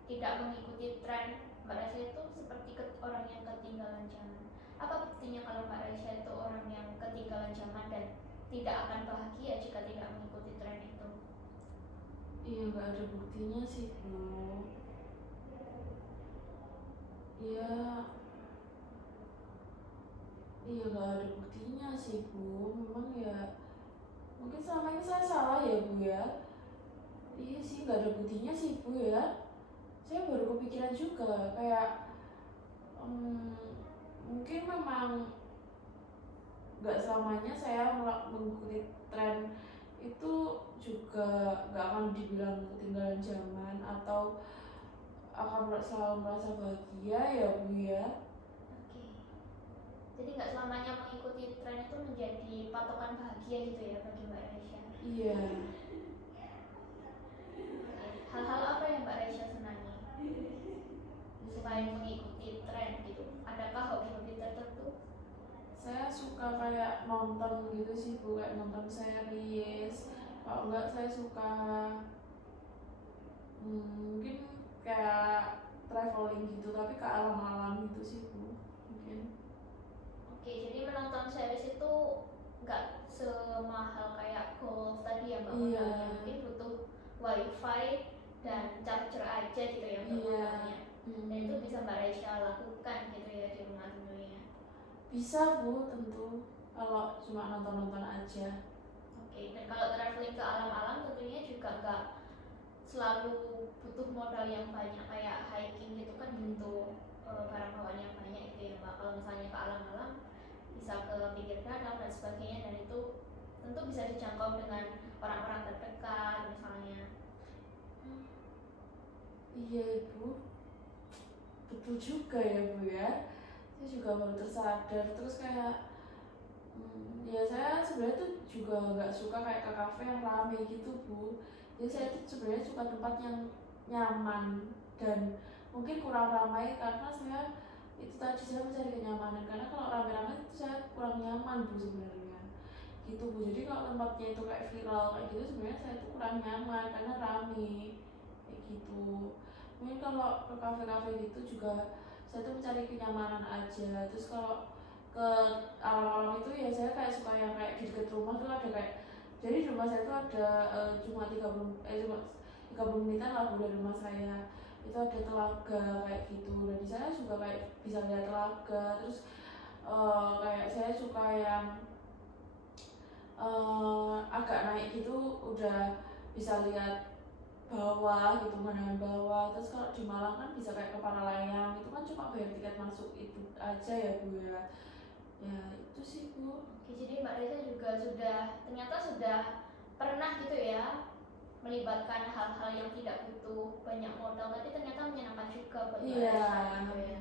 tidak mengikuti tren, Mbak Raisya itu seperti orang yang ketinggalan zaman. Apa buktinya kalau Mbak Raisya itu orang yang ketinggalan zaman dan tidak akan bahagia jika tidak mengikuti tren itu? Iya nggak ada buktinya sih Bu. Iya nggak ada buktinya sih Bu. Memang ya mungkin selama ini saya salah ya Bu ya. Iya sih nggak ada buktinya sih Bu ya. Saya baru kepikiran juga kayak mungkin memang nggak selamanya saya mengikuti tren itu juga nggak akan dibilang ketinggalan zaman atau akan selalu merasa bahagia ya Bu ya. Oke. Jadi nggak selamanya mengikuti tren itu menjadi patokan bahagia gitu ya bagi Mbak Raisya. Iya. Hal-hal apa yang Mbak Raisya senangi selain mengikuti tren gitu? Adakah hobi-hobi tertentu? Saya suka kayak nonton gitu sih Bu, kayak nonton series. Kalau enggak saya suka mungkin kayak traveling gitu, tapi ke alam-alam gitu sih Bu mungkin. Oke, jadi menonton series itu nggak semahal kayak golf tadi ya Mbak, Iya. modalnya mungkin butuh wifi dan charger aja gitu ya untuk Iya. modalnya. Dan itu bisa Mbak Raisya lakukan gitu ya di rumah tentunya. Bisa Bu, tentu. Kalau cuma nonton-nonton aja. Oke, dan kalau traveling ke alam-alam tentunya juga nggak selalu butuh modal yang banyak kayak hiking gitu kan butuh barang bawaan yang banyak gitu ya Mbak. Kalau misalnya ke alam-alam bisa ke pinggir danau dan sebagainya, dan itu tentu bisa dijangkau dengan orang-orang terdekat misalnya. Iya Ibu, betul juga ya Bu ya. Saya juga baru tersadar. Terus kayak ya saya sebenarnya tuh juga nggak suka kayak ke kafe yang rame gitu Bu. Jadi saya tuh sebenarnya suka tempat yang nyaman dan mungkin kurang ramai, karena saya itu tadi saya mencari kenyamanan, karena kalau rame-rame itu saya kurang nyaman Bu sebenarnya gitu Bu. Jadi kalau tempatnya itu kayak viral kayak gitu sebenarnya saya tuh kurang nyaman karena rame kayak gitu. Mungkin kalau ke kafe-kafe gitu juga saya tuh mencari kenyamanan aja. Terus kalau ke alam-alam itu ya saya kayak suka yang kayak di dekat rumah tuh ada kayak, jadi di rumah saya tuh ada cuma 30 menitan lah dari rumah saya itu ada telaga kayak gitu, dan di sana juga kayak bisa lihat telaga. Terus kayak saya suka yang agak naik gitu udah bisa lihat bawah gitu, pemandangan bawah. Terus kalau di Malang kan bisa kayak ke Paralayang, itu kan cuma bayar tiket masuk itu aja ya Bu ya. Ya itu sih Bu. Oke, jadi Mbak Reza juga ternyata sudah pernah gitu ya melibatkan hal-hal yang tidak butuh banyak modal, tapi ternyata menyenangkan juga buat Mbak Reza gitu ya.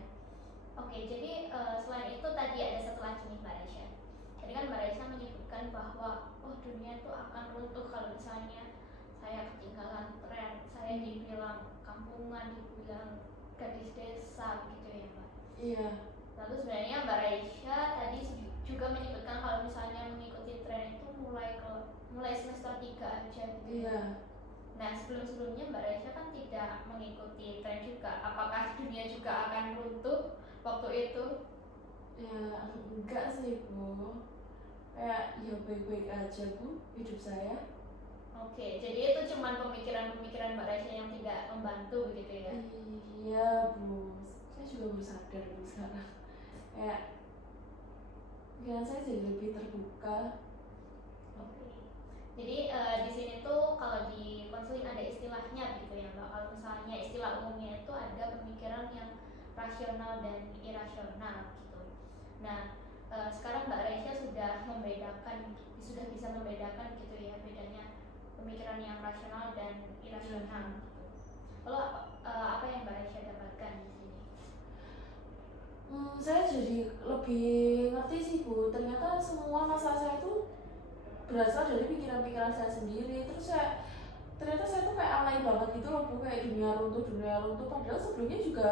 Oke, jadi selain itu tadi ada satu lagi nih Mbak Reza. Jadi kan Mbak Reza menyebutkan bahwa dunia itu akan runtuh kalau misalnya saya ketinggalan tren, saya dibilang kampungan, dibilang gadis desa gitu ya Mbak. Iya. Lalu sebenarnya Mbak Raisya tadi juga menyebutkan kalau misalnya mengikuti tren itu mulai semester 3 aja gitu. Iya. Nah sebelumnya Mbak Raisya kan tidak mengikuti tren juga. Apakah dunia juga akan runtuh waktu itu? Ya enggak sih Bu, kayak ya baik-baik aja Bu hidup saya. Oke, jadi itu cuma pemikiran-pemikiran Mbak Raisya yang tidak membantu begitu ya? Iya Bu, saya juga baru sadar Bu sekarang. Kayak pikiran saya jadi lebih terbuka. Oke. Jadi di sini tuh kalau di konseling ada istilahnya gitu ya Mbak. Kalau misalnya istilah umumnya itu ada pemikiran yang rasional dan irasional gitu. Nah sekarang Mbak Raisya sudah bisa membedakan gitu ya bedanya pemikiran yang rasional dan irasional gitu. Lalu apa yang Mbak Raisya dapatkan di sini? Saya jadi lebih ngerti sih Bu, ternyata semua masalah saya itu berasal dari pikiran-pikiran saya sendiri. Terus ternyata saya tuh kayak alay banget gitu loh Bu, kayak dunia runtuh, padahal sebelumnya juga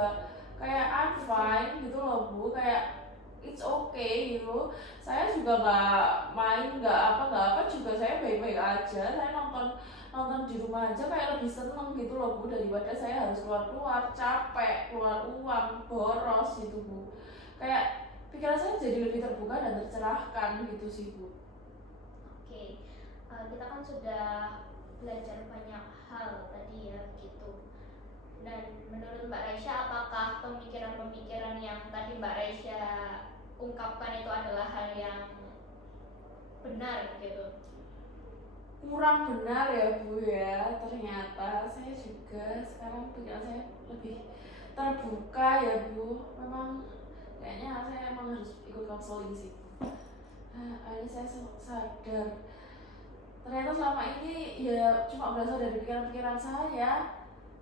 kayak I'm fine gitu loh Bu, kayak it's okay gitu. Saya juga nggak apa juga, saya baik-baik aja. Saya nonton di rumah aja kayak lebih seneng gitu loh Bu, daripada saya harus keluar capek, keluar uang, boros gitu Bu. Kayak pikiran saya jadi lebih terbuka dan tercerahkan gitu sih Bu. Oke, kita kan sudah belajar banyak hal tadi ya gitu. Dan menurut Mbak Raisya, apakah pemikiran-pemikiran yang tadi Mbak Raisya ungkapkan itu adalah hal yang benar gitu? Kurang benar ya Bu ya, ternyata saya juga sekarang pikiran saya lebih terbuka ya Bu. Memang kayaknya saya emang harus ikut konseling sih. Akhirnya saya sadar ternyata selama ini ya cuma berasal dari pikiran-pikiran saya.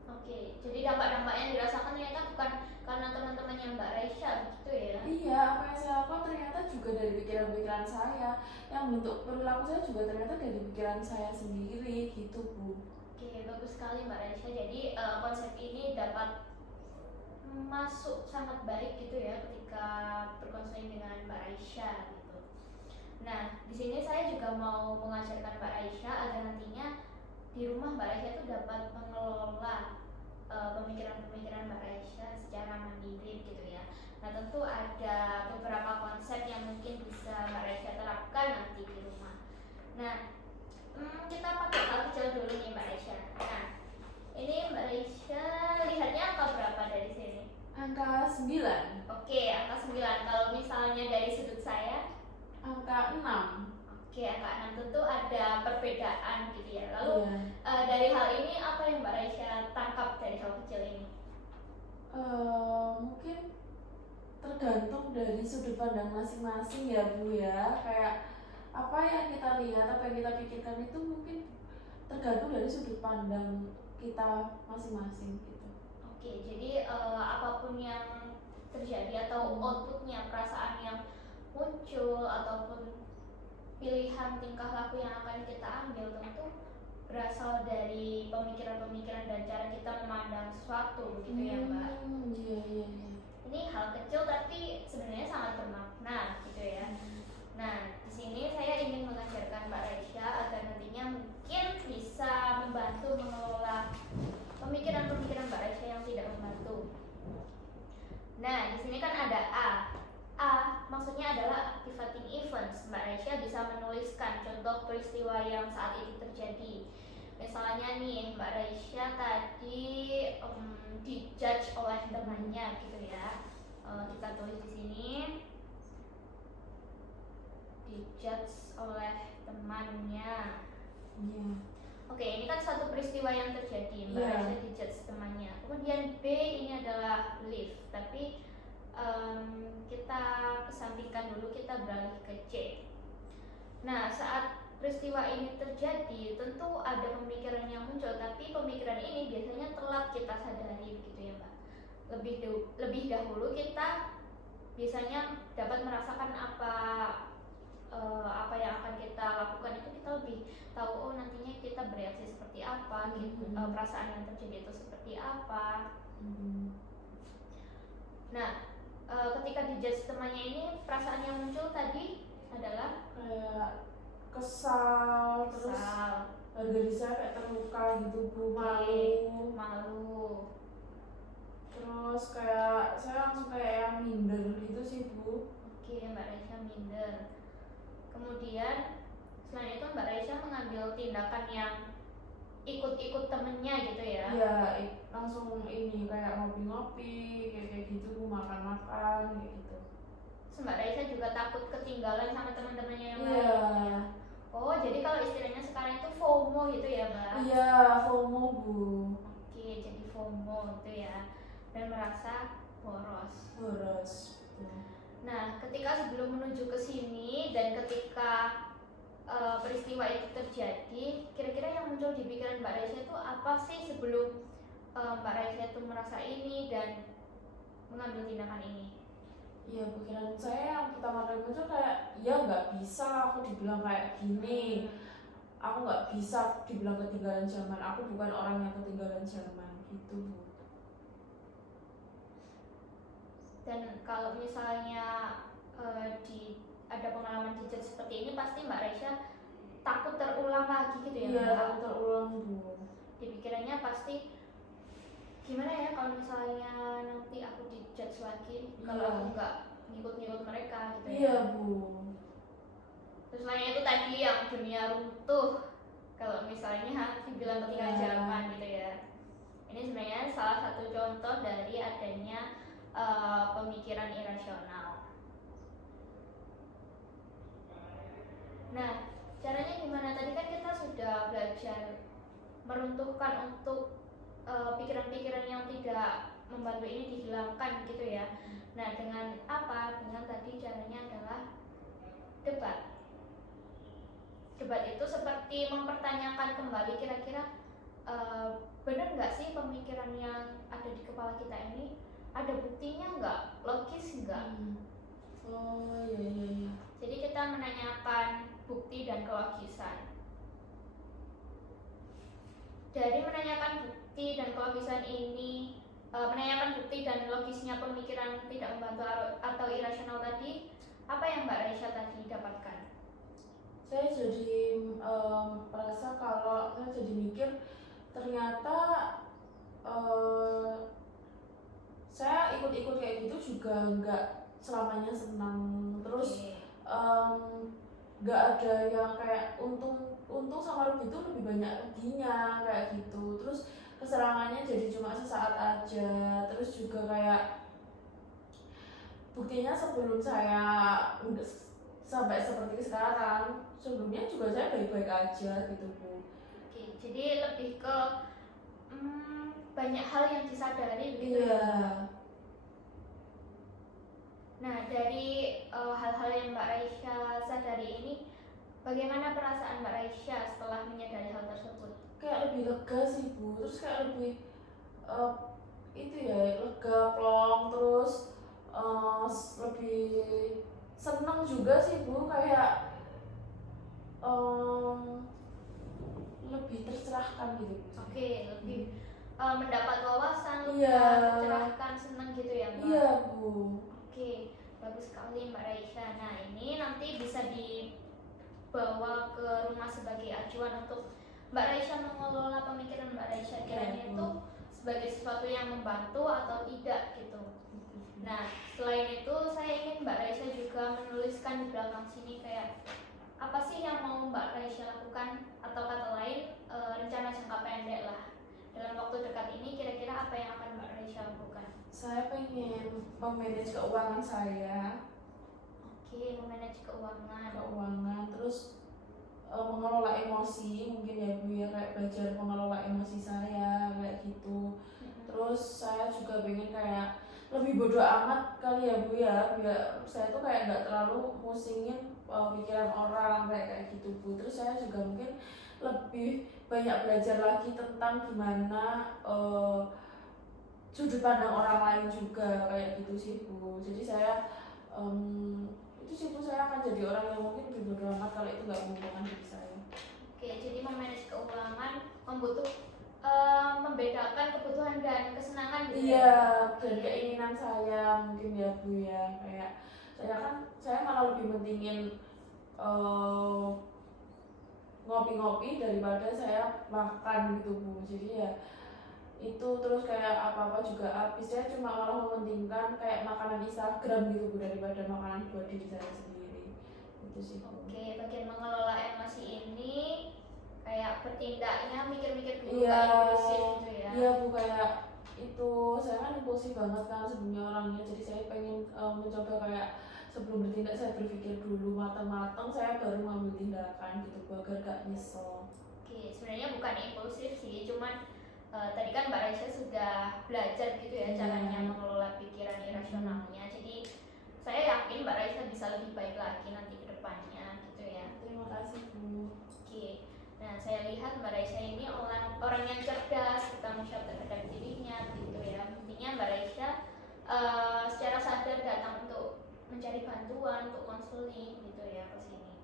Oke, jadi dampak-dampak yang dirasakan ternyata bukan karena teman-temannya Mbak Raisya gitu ya? Iya, apa yang saya lakukan ternyata juga dari pikiran-pikiran saya. Yang bentuk perilaku saya juga ternyata dari pikiran saya sendiri gitu Bu. Oke, bagus sekali Mbak Raisya. Jadi konsep ini dapat masuk sangat baik gitu ya ketika berkonseling dengan Mbak Raisya gitu. Nah, di sini saya juga mau mengajarkan Mbak Raisya agar nantinya di rumah Mbak Raisya itu dapat mengelola pemikiran-pemikiran Mbak Raisya secara mandiri gitu ya. Nah, tentu ada beberapa konsep yang mungkin bisa Mbak Raisya terapkan nanti di rumah. Nah, kita pakai hal kecil dulu nih Mbak Raisya. Nah, ini Mbak Raisya lihatnya angka berapa dari sini? Angka 9. Oke, angka 9. Kalau misalnya dari sudut Mungkin tergantung dari sudut pandang masing-masing ya Bu ya. Kayak apa yang kita lihat, apa yang kita pikirkan itu mungkin tergantung dari sudut pandang kita masing-masing gitu. Oke, jadi apapun yang terjadi atau outputnya, perasaan yang muncul ataupun pilihan tingkah laku yang akan kita ambil tentu berasal dari pemikiran-pemikiran dan cara kita memandang sesuatu gitu ya Mbak. Iya. Ini hal kecil tapi sebenarnya sangat bermakna gitu ya. Nah, di sini saya ingin mengajarkan Mbak Raisya agar nantinya mungkin bisa membantu mengelola pemikiran-pemikiran Mbak Raisya yang tidak membantu. Nah, di sini kan ada A. A maksudnya adalah activating events. Mbak Raisya bisa menuliskan contoh peristiwa yang saat itu terjadi. Misalnya nih, Mbak Raisya tadi dijudge oleh temannya gitu ya. Kita tulis di sini dijudge oleh temannya. Iya. Oke, ini kan suatu peristiwa yang terjadi. Mbak Raisya dijudge temannya. Kemudian B ini adalah belief, tapi kita kesampingkan dulu, kita beralih ke C. Nah, saat peristiwa ini terjadi, tentu ada pemikiran yang muncul, tapi pemikiran ini biasanya telat kita sadari begitu ya Mbak. Lebih dahulu kita biasanya dapat merasakan apa yang akan kita lakukan itu kita lebih tahu, oh nantinya kita bereaksi seperti apa gitu, perasaan yang terjadi itu seperti apa. Nah, ketika dijudge temannya ini, perasaan yang muncul tadi adalah kayak kesal. Terus harga diri saya kayak terluka gitu Bu, malu. Terus kayak saya langsung kayak yang minder gitu sih Bu. Oke, Mbak Raisya minder. Kemudian selain itu Mbak Raisya mengambil tindakan yang ikut-ikut temennya gitu ya? Iya, langsung ini kayak ngopi-ngopi, kayak gitu, makan-makan, kayak gitu. Mbak Raisya juga takut ketinggalan sama teman-temannya yang lain. Iya. Oh, jadi kalau istilahnya sekarang itu FOMO gitu ya, Mbak? Iya, FOMO Bu. Oke, jadi FOMO gitu ya. Dan merasa boros. Nah, ketika sebelum menuju ke sini dan ketika peristiwa itu terjadi, kira-kira yang muncul di pikiran Mbak Raisya itu apa sih sebelum Mbak Raisya itu merasa ini dan mengambil tindakan ini? Iya, pikiran saya yang pertama kali muncul kayak, ya nggak bisa aku dibilang kayak gini, aku nggak bisa dibilang ketinggalan zaman, aku bukan orang yang ketinggalan zaman gitu Bu. Dan kalau misalnya ada pengalaman dijudge seperti ini, pasti Mbak Raisya takut terulang lagi gitu ya? Iya, takut terulang Bu. Di pikirannya pasti gimana ya kalau misalnya nanti aku dijudge lagi, kalau aku nggak ngikut-ngikut mereka gitu ya? Iya Bu. Terus lainnya itu tadi yang dunia runtuh, kalau misalnya dibilang ketinggalan zaman gitu ya. Ini sebenarnya salah satu contoh dari adanya pemikiran irasional. Nah, caranya gimana? Tadi kan kita sudah belajar meruntuhkan untuk pikiran-pikiran yang tidak membantu ini dihilangkan gitu ya. Nah, dengan apa? Dengan tadi caranya adalah debat. Debat itu seperti mempertanyakan kembali kira-kira benar nggak sih pemikiran yang ada di kepala kita ini, ada buktinya nggak, logis nggak? Oh iya. Jadi kita menanyakan bukti dan kelogisan. Dari menanyakan bukti dan kelogisan ini, menanyakan bukti dan logisnya pemikiran tidak membantu atau irasional tadi, apa yang Mbak Raisya tadi dapatkan? Saya jadi merasa kalau saya jadi mikir ternyata saya ikut-ikut kayak gitu juga nggak selamanya senang. Terus nggak ada yang kayak untung sama rugi itu lebih banyak ruginya kayak gitu. Terus keserangannya jadi cuma sesaat aja. Terus juga kayak buktinya sebelum saya sampai seperti sekarang, sebelumnya juga saya baik-baik aja gitu Bu. Oke, jadi lebih ke banyak hal yang disadari begitu Iya. ya. Nah, dari hal-hal yang Mbak Raisya sadari ini, bagaimana perasaan Mbak Raisya setelah menyadari hal tersebut? Kayak lebih lega sih Bu, terus kayak lebih eh, itu ya lega plong, terus lebih seneng juga sih Bu, kayak lebih tercerahkan gitu Bu. Oke, lebih mendapat wawasan, Iya. tercerahkan, senang gitu ya Mbak? Iya Bu. Oke, bagus sekali Mbak Raisya. Nah, ini nanti bisa dibawa ke rumah sebagai acuan untuk Mbak Raisya mengelola pemikiran Mbak Raisya kiranya itu sebagai sesuatu yang membantu atau tidak gitu. Nah, selain itu saya ingin Mbak Raisya juga menuliskan di belakang sini kayak apa sih yang mau Mbak Raisya lakukan, atau kata lain rencana jangka pendek lah dalam waktu dekat ini, kira-kira apa yang akan Mbak Raisya lakukan? Saya pengen memanage keuangan saya. Oke, memanage Keuangan, terus mengelola emosi mungkin ya Bu ya, kayak belajar mengelola emosi saya kayak gitu. Terus saya juga pengen kayak lebih bodoh amat kali ya Bu ya, biar saya tuh kayak nggak terlalu musingin pikiran orang kayak gitu Bu. Terus saya juga mungkin lebih banyak belajar lagi tentang gimana sudut pandang orang lain juga kayak gitu sih Bu. Jadi saya itu sih Bu, saya akan jadi orang yang mungkin lebih bodoh amat kalau itu nggak menguntungkan diri saya. Oke, jadi memanage keuangan membedakan kebutuhan dan kesenangan gitu Iya, ya? dan keinginan saya mungkin ya Bu ya, kayak saya malah lebih mentingin ngopi-ngopi daripada saya makan gitu Bu. Jadi ya itu, terus kayak apa-apa juga habis, saya cuma malah mementingkan kayak makanan Instagram gitu Bu daripada makanan buat diri saya sendiri. Itu sih Bu. Oke, bagian mengelola emosi ini kayak bertindaknya mikir-mikir dulu, Iya, kayak impulsif gitu ya? iya Bu, kayak itu saya kan impulsif banget kan sebelumnya orangnya, jadi saya pengen mencoba kayak sebelum bertindak saya berpikir dulu matang-matang, saya baru mengambil tindakan gitu Bu, agar gak nyesel. Oke, sebenarnya bukan impulsif sih, cuman tadi kan Mbak Raisya sudah belajar gitu ya caranya mengelola pikiran irasionalnya. Jadi saya yakin Mbak Raisya bisa lebih baik lagi nanti ke depannya gitu ya. Terima kasih Bu. Oke, nah saya lihat Mbak Raisya ini orang yang cerdas, bertanggung jawab terhadap dirinya gitu ya. Intinya Mbak Raisya secara sadar datang untuk mencari bantuan, untuk konseling gitu ya ke sini.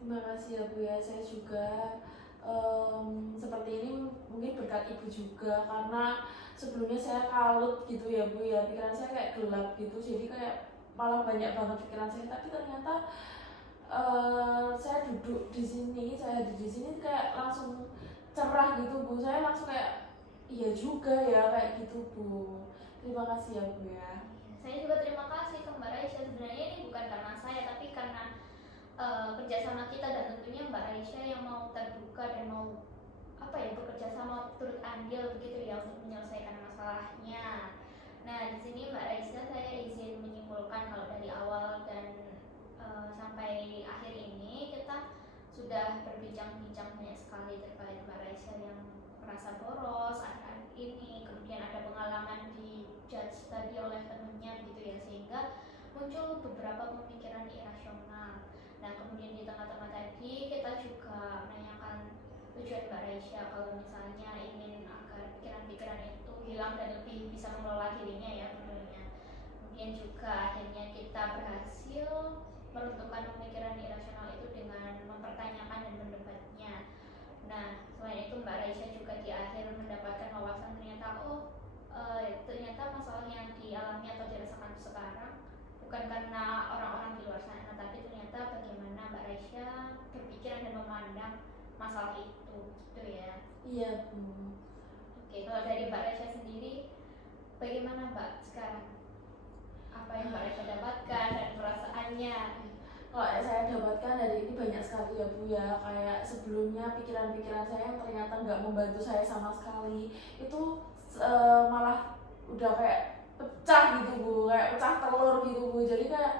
Terima kasih ya Bu ya, saya juga seperti ini mungkin berkat Ibu juga, karena sebelumnya saya kalut gitu ya Bu ya, pikiran saya kayak gelap gitu, jadi kayak malah banyak banget pikiran saya, tapi ternyata saya duduk di sini, saya hadir di sini kayak langsung cerah gitu Bu, saya langsung kayak iya juga ya kayak gitu Bu. Terima kasih ya Bu ya. Saya juga terima kasih ke Mbak Raisya. Sebenarnya ini bukan karena saya, tapi karena kerjasama kita, dan tentunya Mbak Raisya yang mau terbuka dan mau bekerja sama turut andil begitu ya untuk menyelesaikan masalahnya. Nah, di sini Mbak Raisya saya izin menyimpulkan kalau dari awal dan sampai akhir ini kita sudah berbincang-bincang banyak sekali terkait Mbak Raisya yang merasa boros akhir ini, kemudian ada pengalaman di judge tadi oleh temennya gitu ya, sehingga muncul beberapa pemikiran irasional. Nah, kemudian di tengah-tengah tadi kita juga menanyakan tujuan Mbak Raisya kalau misalnya ingin agar pikiran-pikiran itu hilang dan lebih bisa mengelola dirinya ya tentunya. Kemudian juga akhirnya kita berhasil meruntuhkan pemikiran irasional itu dengan mempertanyakan dan mendebatnya. Nah, selain itu Mbak Raisya juga di akhir mendapatkan wawasan ternyata ternyata masalah yang dialami atau dirasakan sekarang bukan karena orang-orang di luar sana, tapi ternyata bagaimana Mbak Raisya berpikiran dan memandang masalah itu gitu ya. Iya Bu. Oke, kalau dari Mbak Raisya sendiri bagaimana Mbak sekarang? Apa yang Mbak Raisya dapatkan dan perasaannya? Kalau saya dapatkan dari ini banyak sekali ya Bu ya, kayak sebelumnya pikiran-pikiran saya yang ternyata nggak membantu saya sama sekali itu malah udah kayak pecah gitu Bu, kayak pecah telur gitu Bu, jadi kayak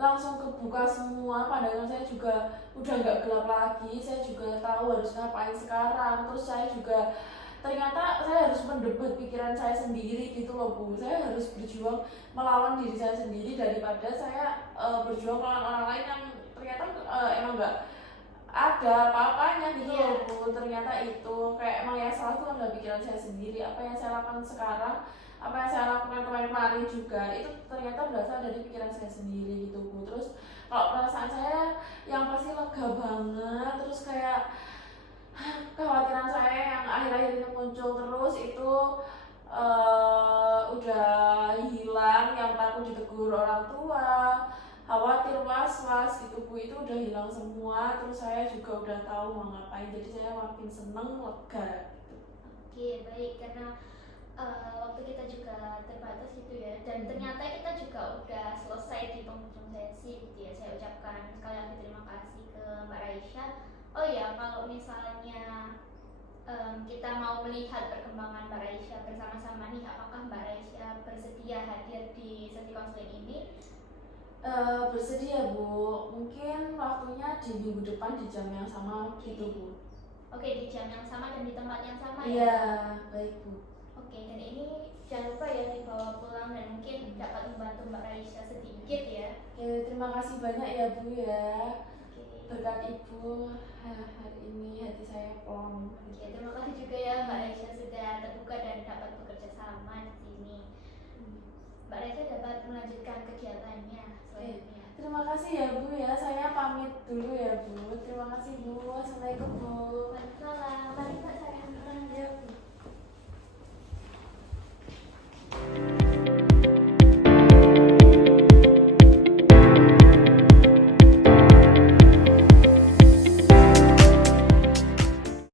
langsung kebuka semua, pandangan saya juga udah nggak gelap lagi, saya juga tahu harus ngapain sekarang, terus saya juga ternyata saya harus mendebat pikiran saya sendiri gitu loh Bu. Saya harus berjuang melawan diri saya sendiri daripada saya berjuang melawan orang lain yang ternyata emang nggak ada apa-apanya gitu Iya. loh Bu. Ternyata itu kayak emang yang salah itu adalah pikiran saya sendiri. Apa yang saya lakukan sekarang, apa yang saya lakukan kemarin-kemarin juga itu ternyata berasal dari pikiran saya sendiri gitu Bu. Terus kalau perasaan saya yang pasti lega banget, terus kayak kekhawatiran saya yang akhir-akhir ini muncul terus itu udah hilang, yang takut ditegur orang tua, khawatir, was-was gitu Bu, itu udah hilang semua. Terus saya juga udah tahu mau ngapain, jadi saya makin seneng, lega gitu. Oke, baik, karena waktu kita juga terbatas gitu ya, dan ternyata kita juga udah selesai di penghujung sesi gitu ya. Saya ucapkan sekali lagi terima kasih ke Mbak Raisya. Oh ya, kalau misalnya kita mau melihat perkembangan Mbak Raisya bersama-sama nih, apakah Mbak Raisya bersedia hadir di sesi konseling ini? Bersedia Bu, mungkin waktunya di minggu depan di jam yang sama gitu Bu. Oke, di jam yang sama dan di tempat yang sama ya? Iya, baik Bu. Oke, dan ini jangan lupa ya dibawa pulang dan mungkin dapat membantu Mbak Raisya sedikit ya. Oke, terima kasih banyak ya Bu ya. Oke. Berkat Ibu hari ini hati saya plong. Oke, terima kasih juga ya Mbak Raisya sudah terbuka dan dapat bekerja sama di sini. Mbak Raisya dapat melanjutkan kegiatannya selanjutnya. Terima kasih ya Bu ya, saya pamit dulu ya Bu. Terima kasih Bu, assalamualaikum Bu. Waalaikumsalam.